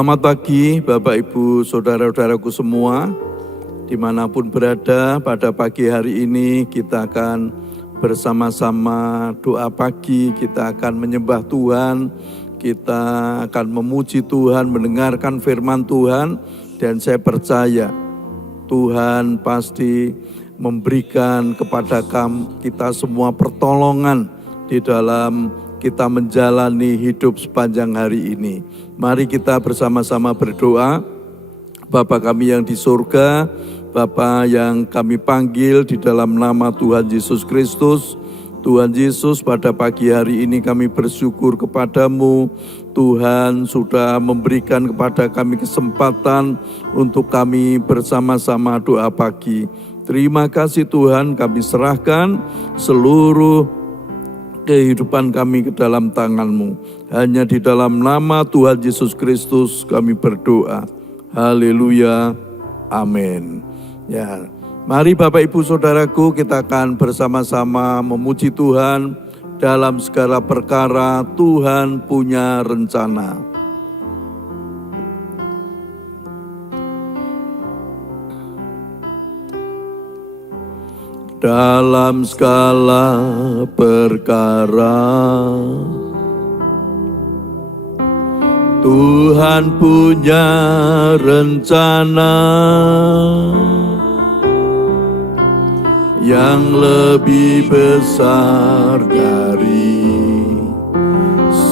Selamat pagi Bapak Ibu Saudara-saudaraku semua, dimanapun berada. Pada pagi hari ini kita akan bersama-sama doa pagi, kita akan menyembah Tuhan, kita akan memuji Tuhan, mendengarkan firman Tuhan, dan saya percaya Tuhan pasti memberikan kepada kita semua pertolongan di dalam kita menjalani hidup sepanjang hari ini. Mari kita bersama-sama berdoa. Bapa kami yang di surga, Bapa yang kami panggil di dalam nama Tuhan Yesus Kristus. Tuhan Yesus, pada pagi hari ini kami bersyukur kepadamu. Tuhan sudah memberikan kepada kami kesempatan untuk kami bersama-sama doa pagi. Terima kasih Tuhan, kami serahkan seluruh kehidupan kami ke dalam tangan-Mu. Hanya di dalam nama Tuhan Yesus Kristus kami berdoa. Haleluya. Amin. Ya, mari Bapak Ibu Saudaraku, kita akan bersama-sama memuji Tuhan. Dalam segala perkara Tuhan punya rencana. Dalam segala perkara Tuhan punya rencana yang lebih besar dari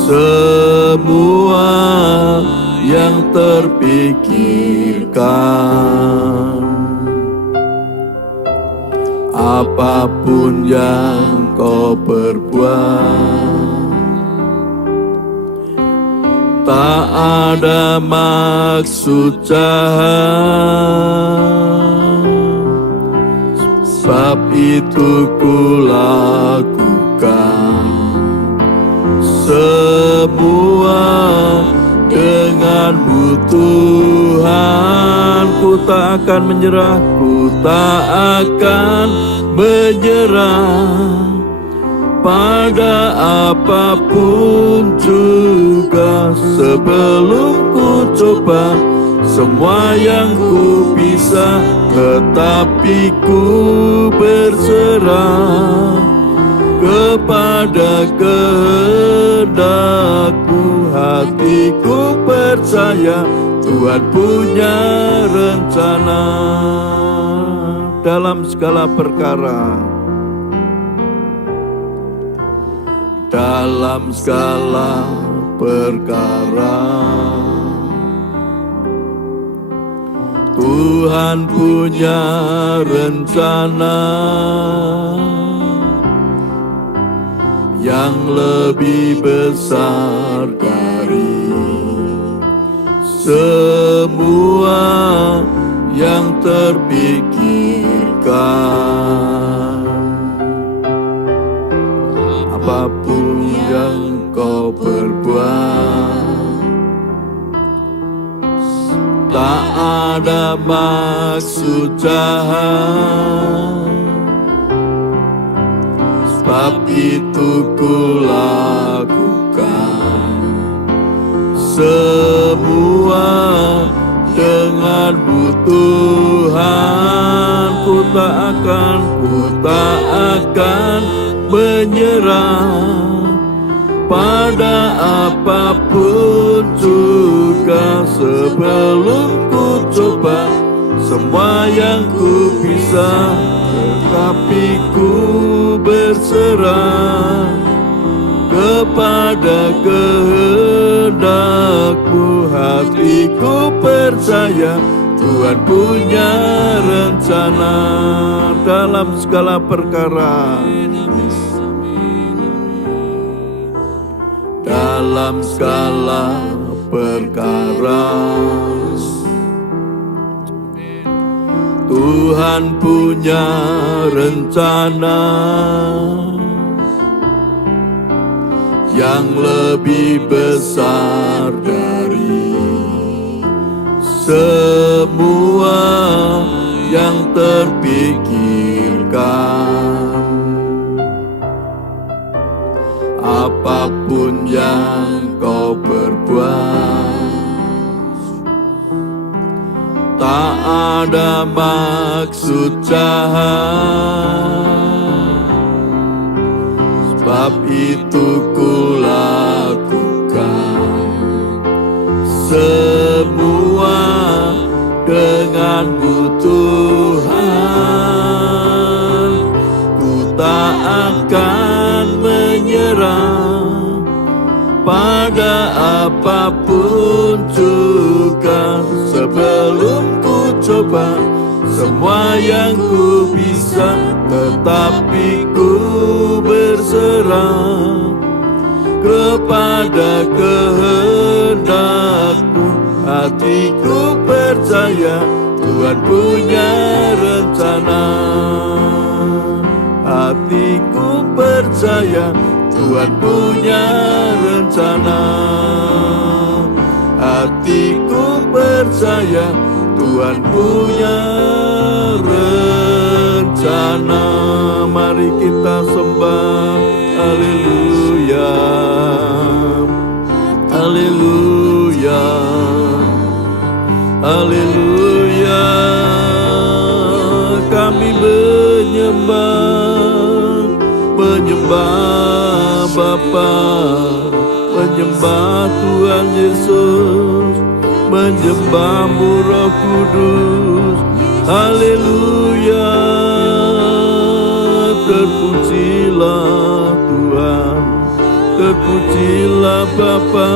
semua yang terpikirkan. Apapun yang kau perbuat, tak ada maksud jahat, sebab itu ku lakukan semua denganmu Tuhan. Ku tak akan menyerah, ku tak akan menyerah pada apapun juga. Sebelum ku coba semua yang ku bisa, tetapi ku berserah kepada kehendak-Mu. Hatiku percaya Tuhan punya rencana dalam segala perkara. Dalam segala perkara Tuhan punya rencana yang lebih besar dari semua yang terpikirkan. Apapun yang kau perbuat, tak ada maksud jahat, sebab itu ku lakukan semua dengan-Mu Tuhan. Ku tak akan menyerah pada apapun juga. Sebelum ku coba semua yang ku bisa, tetapi ku berserah kepada kehendak-Mu. Hatiku percaya Tuhan punya rencana dalam segala perkara. Dalam segala perkara Tuhan punya rencana yang lebih besar dari semua yang terpikirkan. Apapun yang kau perbuat, tak ada maksud jahat. Sebab itu ku lakukan semua denganmu Tuhan. Ku tak akan menyerah pada apapun juga. Sebelum ku coba semua yang ku bisa, tetapi ku berserah kepada kehendak-Mu. Hatiku percaya Tuhan punya rencana. Hatiku percaya Tuhan punya rencana. Hatiku percaya Tuhan punya rencana. Mari kita sembah. Haleluya, haleluya, haleluya. Kami menyembah Bapa, menyembah Tuhan Yesus, menyembah-Mu Roh Kudus. Haleluya, terpujilah Tuhan, terpujilah Bapa,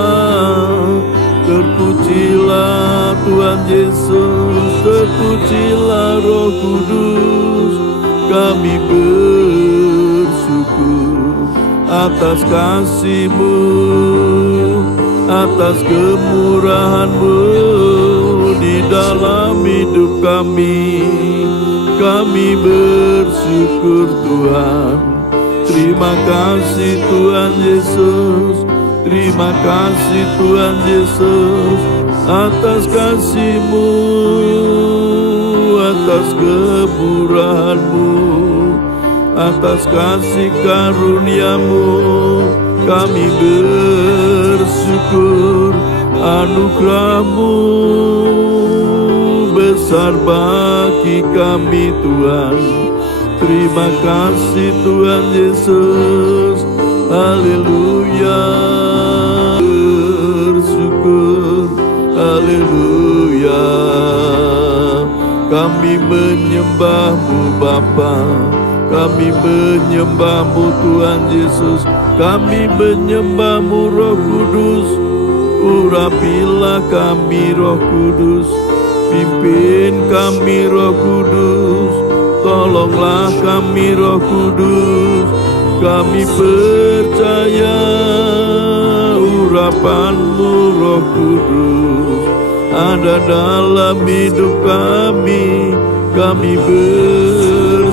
terpujilah Tuhan Yesus, terpujilah Roh Kudus. Kami bersyukur atas kasih-Mu, atas kemurahan-Mu di dalam hidup kami. Kami bersyukur Tuhan. Terima kasih Tuhan Yesus, terima kasih Tuhan Yesus atas kasih-Mu, atas kemurahan-Mu, atas kasih karunia-Mu. Kami bersyukur anugerah-Mu besar bagi kami Tuhan. Terima kasih Tuhan Yesus. Haleluya, bersyukur. Haleluya. Kami menyembah-Mu Bapa, kami menyembah-Mu Tuhan Yesus, kami menyembah-Mu Roh Kudus. Urapilah kami Roh Kudus, pimpin kami Roh Kudus, tolonglah kami Roh Kudus. Kami percaya urapan-Mu Roh Kudus ada dalam hidup kami. Kami bersyukur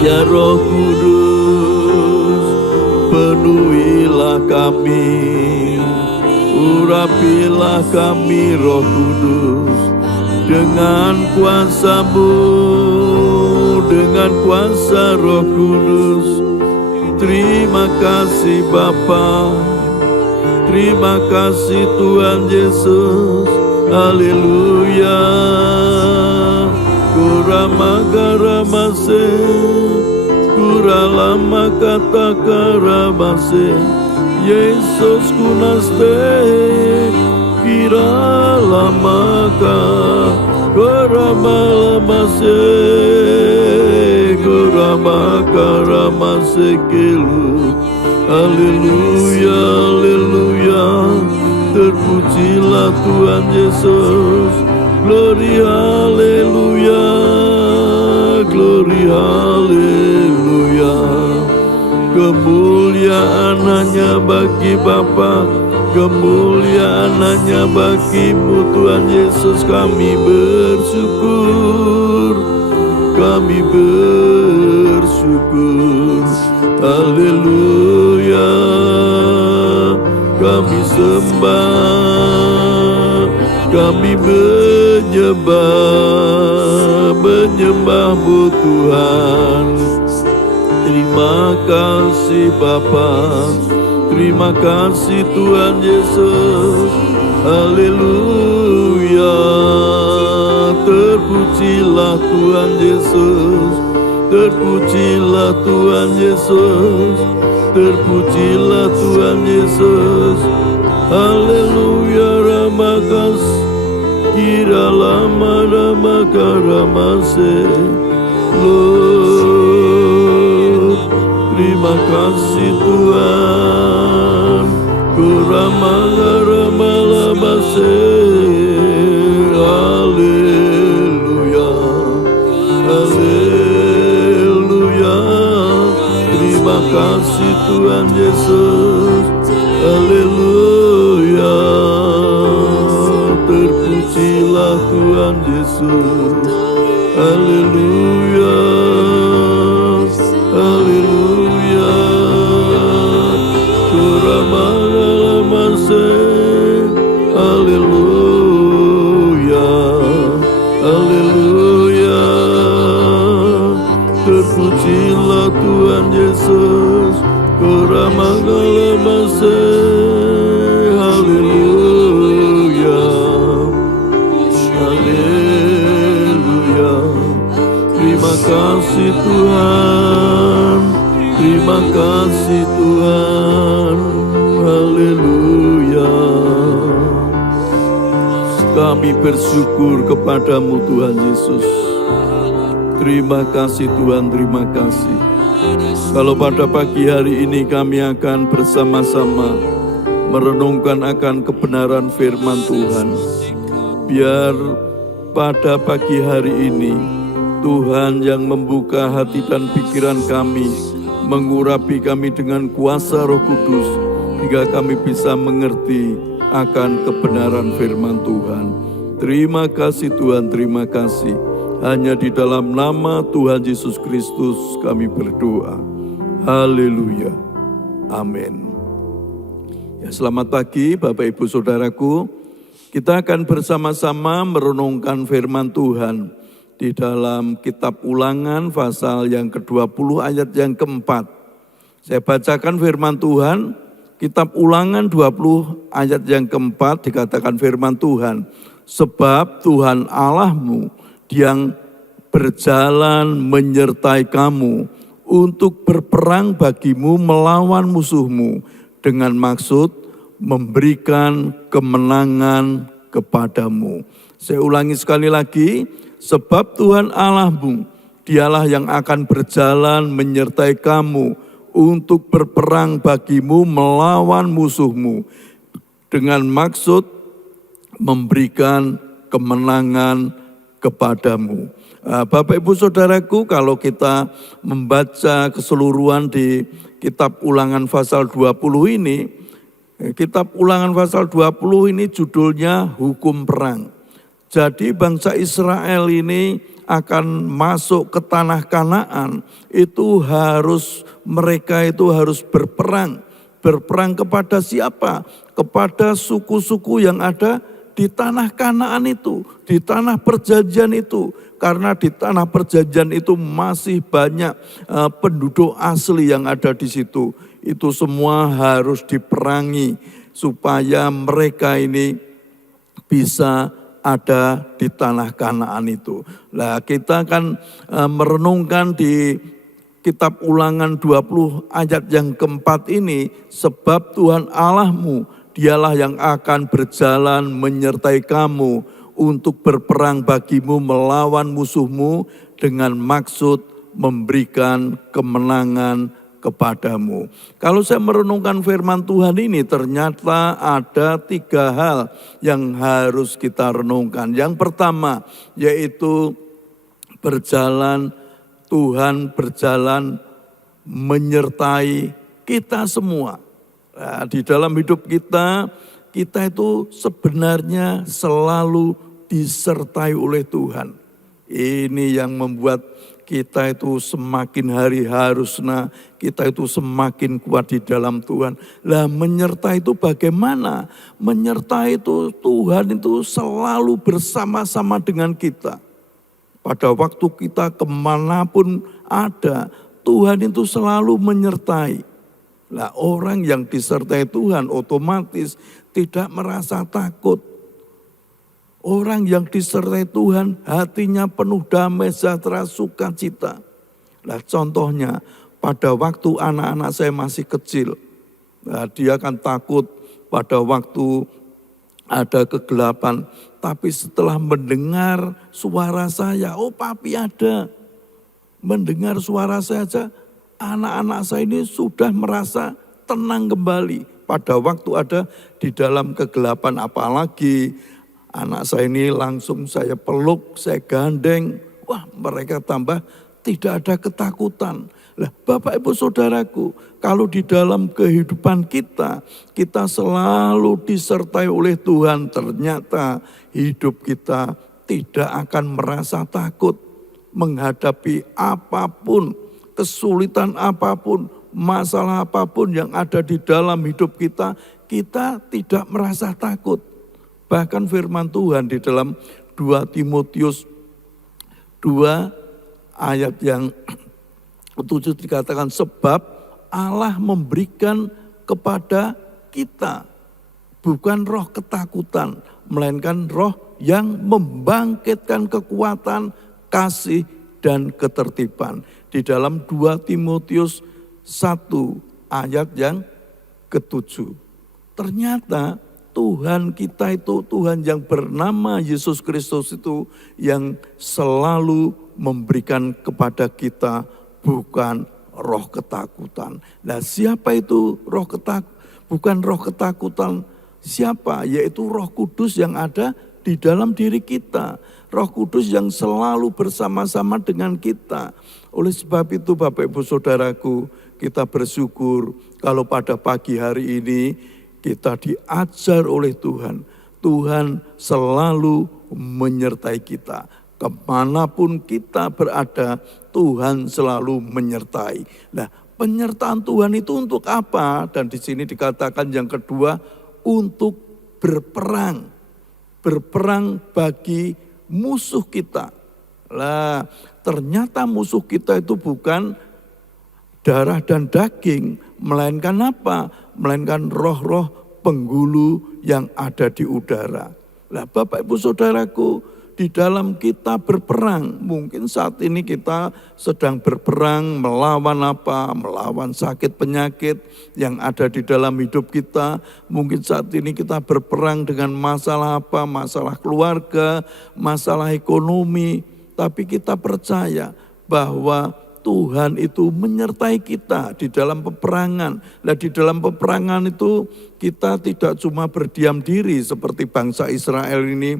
ya Roh Kudus, penuhilah kami, urapilah kami Roh Kudus dengan kuasa-Mu, dengan kuasa Roh Kudus. Terima kasih Bapa, terima kasih Tuhan Yesus. Haleluya. Kurama garamase, kuralama kata karamase, Yesus kunaste, kira lamaka, kurama lamase, kurama karamase kelu. Haleluya, haleluya. Terpujilah Tuhan Yesus. Glory haleluya, glory haleluya. Kemuliaan hanya bagi Bapa, kemuliaan hanya bagi-Mu Tuhan Yesus. Kami bersyukur, kami bersyukur. Haleluya. Kami sembah, kami menyembah-Mu Tuhan. Terima kasih Bapa, terima kasih Tuhan Yesus. Haleluya. Terpujilah Tuhan Yesus, terpujilah Tuhan Yesus, terpujilah Tuhan Yesus. Haleluya, ramakas, kira lama rama karamase. Lord, terima kasih Tuhan, kurama rama lamase. Haleluya, haleluya, terima kasih Tuhan Yesus. Haleluya, terpujilah Tuhan Yesus. Haleluya, haleluya, Kuramangalamase. Haleluya, haleluya, terpujilah Tuhan Yesus. Kuramangalamase. Haleluya, haleluya, terima kasih Tuhan, terima kasih Tuhan. Haleluya, kami bersyukur kepadamu Tuhan Yesus. Terima kasih Tuhan, terima kasih. Kalau pada pagi hari ini kami akan bersama-sama merenungkan akan kebenaran firman Tuhan. Biar pada pagi hari ini Tuhan yang membuka hati dan pikiran kami, mengurapi kami dengan kuasa Roh Kudus, hingga kami bisa mengerti akan kebenaran firman Tuhan. Terima kasih Tuhan, terima kasih. Hanya di dalam nama Tuhan Yesus Kristus kami berdoa. Haleluya, amin. Ya, selamat pagi Bapak Ibu Saudaraku. Kita akan bersama-sama merenungkan firman Tuhan di dalam kitab Ulangan pasal yang ke-20 ayat yang ke-4. Saya bacakan firman Tuhan, kitab Ulangan 20 ayat yang ke-4 dikatakan firman Tuhan. Sebab Tuhan Allahmu yang berjalan menyertai kamu untuk berperang bagimu melawan musuhmu dengan maksud memberikan kemenangan kepadamu. Saya ulangi sekali lagi, sebab Tuhan Allahmu, dialah yang akan berjalan menyertai kamu untuk berperang bagimu melawan musuhmu dengan maksud memberikan kemenangan kepadamu. Bapak Ibu Saudaraku, kalau kita membaca keseluruhan di kitab Ulangan pasal 20 ini, kitab Ulangan pasal 20 ini judulnya hukum perang. Jadi bangsa Israel ini akan masuk ke tanah Kanaan, mereka itu harus berperang. Berperang kepada siapa? Kepada suku-suku yang ada di tanah Kanaan itu, di tanah perjanjian itu. Karena di tanah perjanjian itu masih banyak penduduk asli yang ada di situ. Itu semua harus diperangi supaya mereka ini bisa ada di tanah Kanaan itu. Nah, kita akan merenungkan di kitab Ulangan 20 ayat yang keempat ini, sebab Tuhan Allahmu, dialah yang akan berjalan menyertai kamu untuk berperang bagimu melawan musuhmu dengan maksud memberikan kemenangan kepadamu. Kalau saya merenungkan firman Tuhan ini, ternyata ada 3 hal yang harus kita renungkan. Yang pertama yaitu Tuhan berjalan menyertai kita semua. Nah, di dalam hidup kita itu sebenarnya selalu disertai oleh Tuhan. Ini yang membuat kita itu semakin hari harusnya kita itu semakin kuat di dalam Tuhan. Lah, menyertai itu bagaimana? Menyertai itu Tuhan itu selalu bersama-sama dengan kita. Pada waktu kita kemanapun ada, Tuhan itu selalu menyertai. Lah, orang yang disertai Tuhan otomatis tidak merasa takut. Orang yang disertai Tuhan hatinya penuh damai, sejahtera, sukacita. Nah, contohnya pada waktu anak-anak saya masih kecil, nah, dia kan takut pada waktu ada kegelapan. Tapi setelah mendengar suara saya, oh papi ada. Mendengar suara saya saja, anak-anak saya ini sudah merasa tenang kembali. Pada waktu ada di dalam kegelapan, apalagi anak saya ini langsung saya peluk, saya gandeng. Wah, mereka tambah tidak ada ketakutan. Lah, Bapak Ibu Saudaraku, kalau di dalam kehidupan kita selalu disertai oleh Tuhan, ternyata hidup kita tidak akan merasa takut menghadapi apapun, kesulitan apapun, masalah apapun yang ada di dalam hidup kita tidak merasa takut. Bahkan firman Tuhan di dalam 2 Timotius 2 ayat yang 7 dikatakan, sebab Allah memberikan kepada kita bukan roh ketakutan, melainkan roh yang membangkitkan kekuatan, kasih, dan ketertiban. Di dalam 2 Timotius 1 ayat yang ke-7. Ternyata Tuhan kita itu, Tuhan yang bernama Yesus Kristus itu yang selalu memberikan kepada kita bukan roh ketakutan. Nah, siapa itu roh ketakutan? Bukan roh ketakutan, siapa? Yaitu Roh Kudus yang ada di dalam diri kita. Roh Kudus yang selalu bersama-sama dengan kita. Oleh sebab itu Bapak Ibu Saudaraku, kita bersyukur kalau pada pagi hari ini kita diajar oleh Tuhan. Tuhan selalu menyertai kita. Kemanapun kita berada, Tuhan selalu menyertai. Nah, penyertaan Tuhan itu untuk apa? Dan di sini dikatakan yang kedua, untuk berperang. Berperang bagi musuh kita. Lah, ternyata musuh kita itu bukan darah dan daging, melainkan apa? Melainkan roh-roh penghulu yang ada di udara. Lah, Bapak Ibu Saudaraku, di dalam kita berperang, mungkin saat ini kita sedang berperang melawan apa? Melawan sakit penyakit yang ada di dalam hidup kita. Mungkin saat ini kita berperang dengan masalah apa? Masalah keluarga, masalah ekonomi. Tapi kita percaya bahwa Tuhan itu menyertai kita di dalam peperangan. Nah, di dalam peperangan itu kita tidak cuma berdiam diri seperti bangsa Israel ini.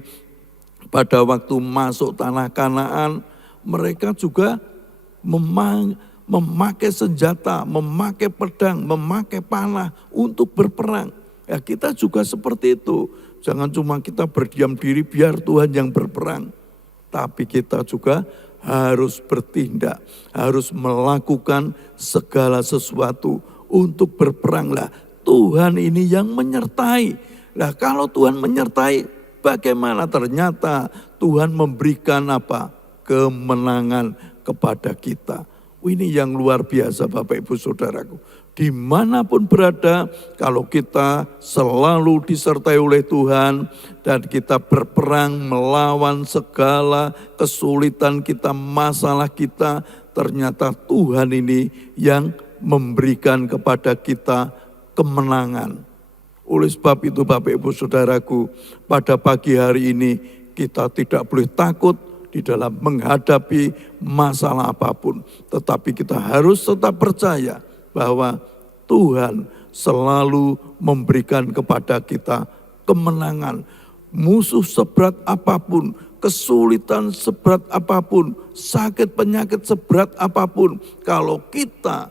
Pada waktu masuk tanah Kanaan, mereka juga memakai senjata, memakai pedang, memakai panah untuk berperang. Ya, kita juga seperti itu. Jangan cuma kita berdiam diri biar Tuhan yang berperang. Tapi kita juga harus bertindak, harus melakukan segala sesuatu untuk berperang. Lah, Tuhan ini yang menyertai. Lah, kalau Tuhan menyertai, bagaimana? Ternyata Tuhan memberikan apa? Kemenangan kepada kita. Ini yang luar biasa Bapak Ibu Saudaraku. Dimanapun berada, kalau kita selalu disertai oleh Tuhan dan kita berperang melawan segala kesulitan kita, masalah kita, ternyata Tuhan ini yang memberikan kepada kita kemenangan. Oleh sebab itu Bapak Ibu Saudaraku, pada pagi hari ini kita tidak boleh takut di dalam menghadapi masalah apapun. Tetapi kita harus tetap percaya bahwa Tuhan selalu memberikan kepada kita kemenangan. Musuh seberat apapun, kesulitan seberat apapun, sakit penyakit seberat apapun, kalau kita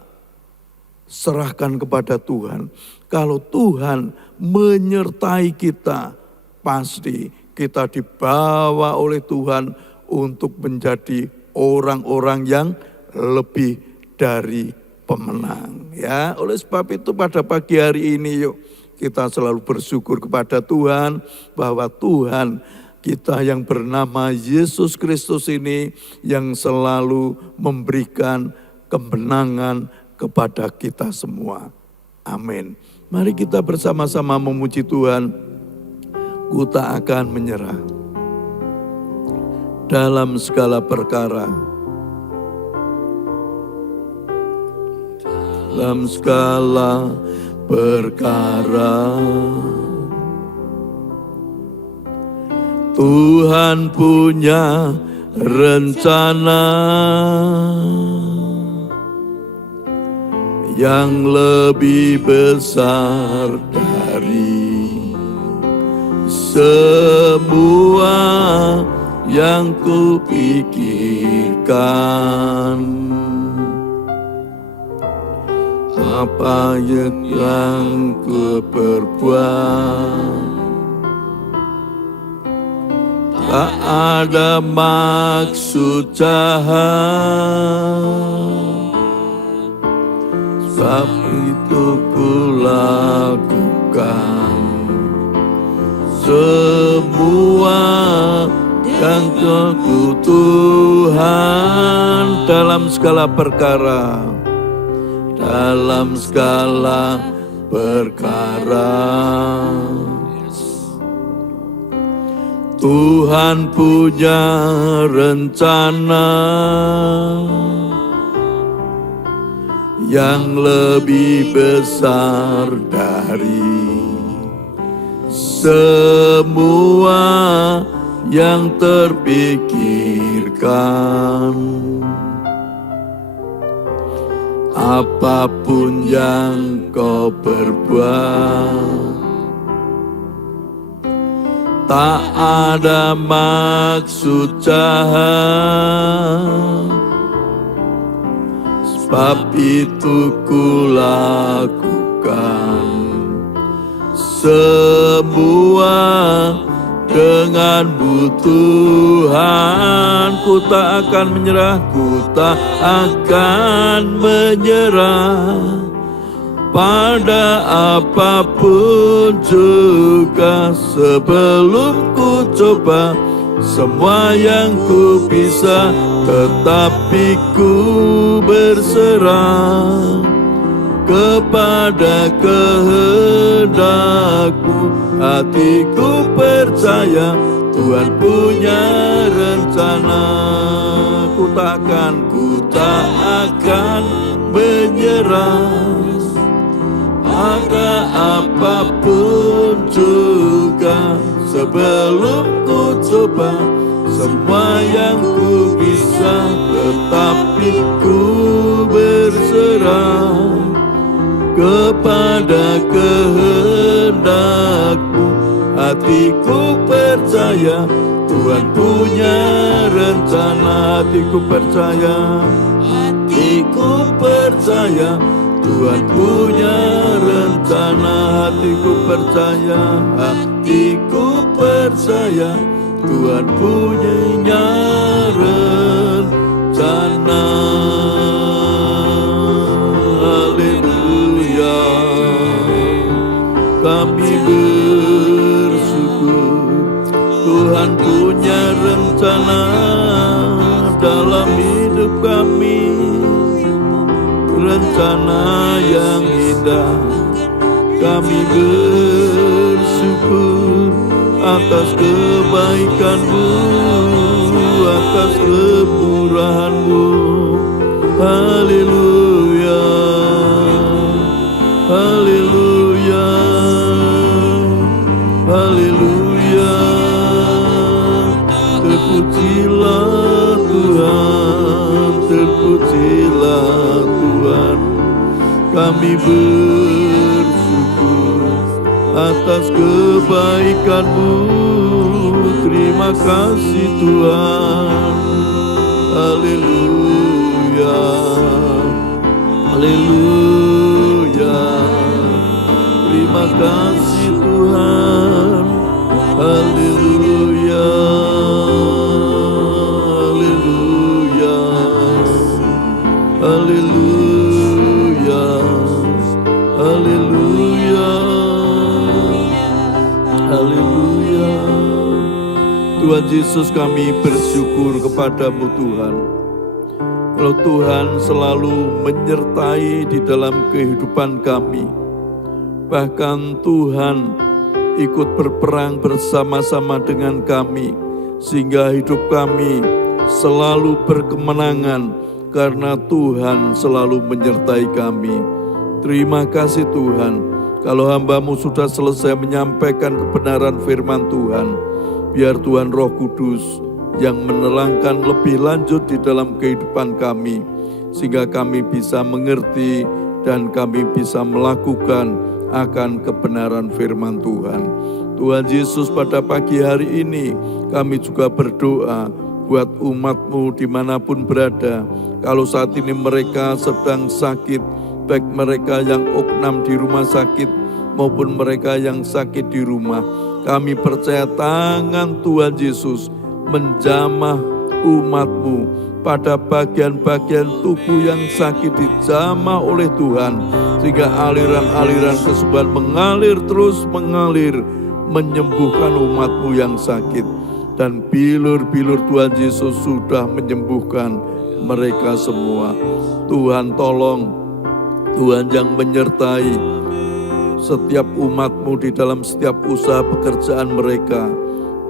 serahkan kepada Tuhan, kalau Tuhan menyertai kita, pasti kita dibawa oleh Tuhan untuk menjadi orang-orang yang lebih dari pemenang. Ya, oleh sebab itu pada pagi hari ini yuk kita selalu bersyukur kepada Tuhan bahwa Tuhan kita yang bernama Yesus Kristus ini yang selalu memberikan kemenangan kepada kita semua. Amin. Mari kita bersama-sama memuji Tuhan. Ku tak akan menyerah. dalam segala perkara. Dalam segala perkara Tuhan punya rencana yang lebih besar dari semua yang kupikirkan. Apa yang ku perbuat, tak ada maksud jahat, sebab itu ku lakukan semua yang ku Tuhan dalam segala perkara. Dalam segala perkara Tuhan punya rencana yang lebih besar dari semua yang terpikirkan. Apapun yang kau perbuat, tak ada maksud jahat, sebab itu ku lakukan semua denganmu Tuhan. Ku tak akan menyerah, ku tak akan menyerah pada apapun juga. Sebelum ku coba semua yang ku bisa, tetapi ku berserah kepada kehendakmu. Hatiku percaya Tuhan punya rencana. Ku tak akan menyerah pada apapun juga. Sebelum ku coba semua yang ku bisa, tetapi ku berserah kepada kehendakmu. Hatiku percaya Tuhan punya rencana. Hatiku percaya Tuhan punya rencana. Hatiku percaya Tuhan punya rencana. Haleluya. Kami bersyukur Tuhan punya rencana dalam hidup kami, rencana yang indah. Kami bersyukur atas kebaikan-Mu, atas kemurahan-Mu. Haleluya, haleluya, haleluya. Terpujilah Tuhan, terpujilah Tuhan. Kami bersyukur atas kebaikan-Mu. Terima kasih Tuhan. Haleluya, haleluya. Terima kasih Tuhan. Haleluya, haleluya, haleluya, haleluya, haleluya. Tuhan Yesus, kami bersyukur kepada-Mu Tuhan. Kalau Tuhan selalu menyertai di dalam kehidupan kami. Bahkan Tuhan ikut berperang bersama-sama dengan kami sehingga hidup kami selalu berkemenangan karena Tuhan selalu menyertai kami. Terima kasih Tuhan, kalau hamba-Mu sudah selesai menyampaikan kebenaran firman Tuhan, biar Tuhan Roh Kudus yang menerangkan lebih lanjut di dalam kehidupan kami, sehingga kami bisa mengerti dan kami bisa melakukan akan kebenaran firman Tuhan. Tuhan Yesus, pada pagi hari ini kami juga berdoa buat umat-Mu dimanapun berada. Kalau saat ini mereka sedang sakit, baik mereka yang oknam di rumah sakit maupun mereka yang sakit di rumah, kami percaya tangan Tuhan Yesus menjamah umat-Mu. Pada bagian-bagian tubuh yang sakit dijamah oleh Tuhan, sehingga aliran-aliran kesembuhan mengalir terus mengalir, menyembuhkan umat-Mu yang sakit. Dan bilur-bilur Tuhan Yesus sudah menyembuhkan mereka semua. Tuhan tolong, Tuhan yang menyertai setiap umat-Mu di dalam setiap usaha pekerjaan mereka.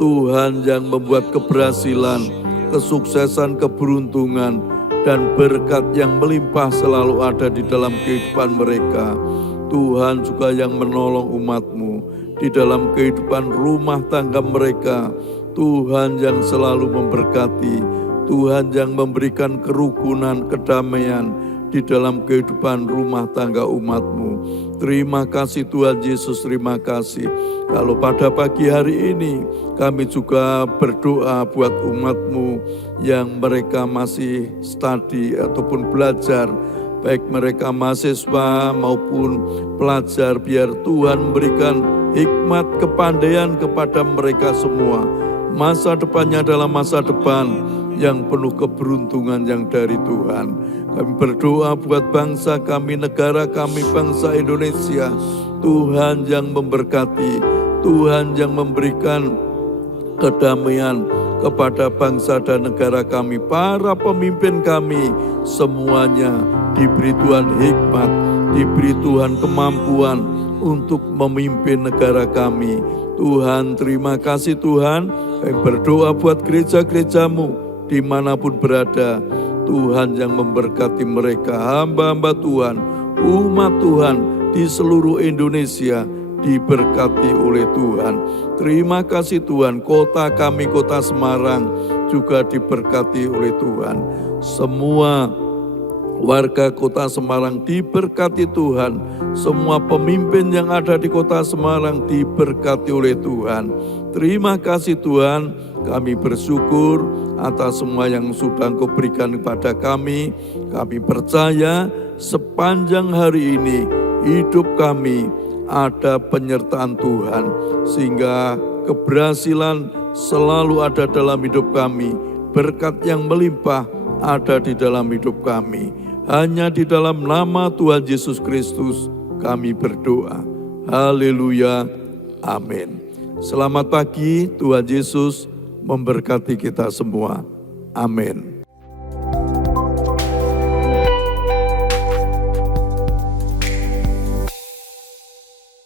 Tuhan yang membuat keberhasilan, kesuksesan, keberuntungan, dan berkat yang melimpah selalu ada di dalam kehidupan mereka. Tuhan juga yang menolong umat-Mu di dalam kehidupan rumah tangga mereka. Tuhan yang selalu memberkati, Tuhan yang memberikan kerukunan, kedamaian di dalam kehidupan rumah tangga umat-Mu. Terima kasih Tuhan Yesus, terima kasih. Kalau pada pagi hari ini kami juga berdoa buat umat-Mu yang mereka masih studi ataupun belajar, baik mereka mahasiswa maupun pelajar, biar Tuhan memberikan hikmat kepandaian kepada mereka semua. Masa depannya adalah masa depan yang penuh keberuntungan yang dari Tuhan. Kami berdoa buat bangsa kami, negara kami, bangsa Indonesia. Tuhan yang memberkati, Tuhan yang memberikan kedamaian kepada bangsa dan negara kami. Para pemimpin kami semuanya diberi Tuhan hikmat, diberi Tuhan kemampuan untuk memimpin negara kami. Tuhan, terima kasih Tuhan. Kami berdoa buat gereja-gereja-Mu dimanapun berada. Tuhan yang memberkati mereka, hamba-hamba Tuhan, umat Tuhan di seluruh Indonesia diberkati oleh Tuhan. Terima kasih Tuhan, kota kami, kota Semarang juga diberkati oleh Tuhan. Semua warga kota Semarang diberkati Tuhan. Semua pemimpin yang ada di kota Semarang diberkati oleh Tuhan. Terima kasih Tuhan, kami bersyukur atas semua yang sudah Engkau berikan kepada kami. Kami percaya sepanjang hari ini hidup kami ada penyertaan Tuhan, sehingga keberhasilan selalu ada dalam hidup kami. Berkat yang melimpah ada di dalam hidup kami. Hanya di dalam nama Tuhan Yesus Kristus kami berdoa. Haleluya. Amin. Selamat pagi, Tuhan Yesus memberkati kita semua. Amin.